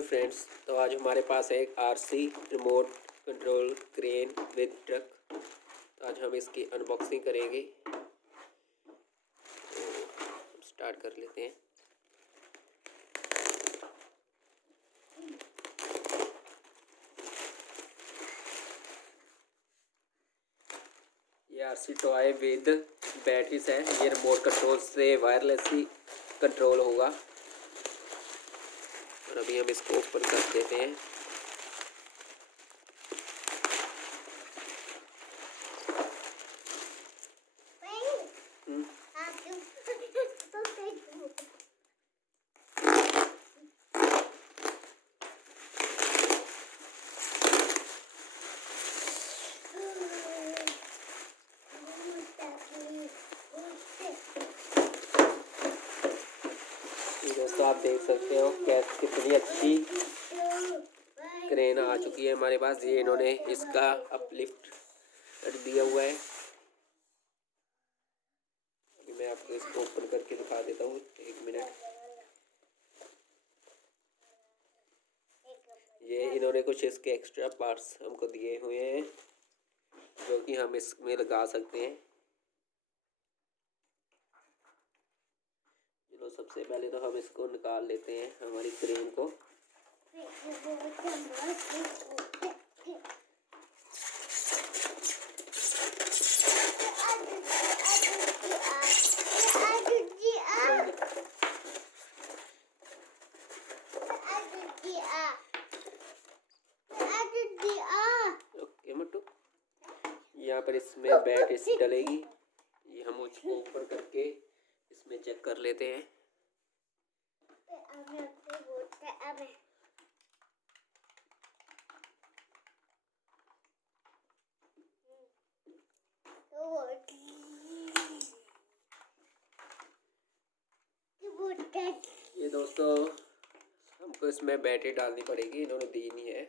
Hello friends, तो आज हमारे पास है एक RC remote control crane with truck. तो आज हम इसकी अनबॉक्सिंग करेंगे। तो स्टार्ट कर लेते हैं। ये आरसी टॉय विद बैटरीज है। ये रिमोट कंट्रोल से वायरलेस ही कंट्रोल होगा। और अभी हम इसको ओपन कर देते हैं। दोस्तों आप देख सकते हो कैसे कितनी अच्छी क्रेन आ चुकी है हमारे पास। ये इन्होंने इसका अपलिफ्ट दिया हुआ है। अभी मैं आपको इसको ओपन करके दिखा देता हूँ, एक मिनट। ये इन्होंने कुछ इसके एक्स्ट्रा पार्ट्स हमको दिए हुए हैं जो कि हम इसमें लगा सकते हैं। चलो सबसे पहले तो हम इसको निकाल लेते हैं, हमारी क्रेन को। ओके मट्टू, यहाँ पर इसमें बैटरी डलेगी। ये हम उसको ऊपर करके इसमें चेक कर लेते हैं। ये दोस्तों हमको इसमें बैटरी डालनी पड़ेगी, इन्होंने दी नहीं है।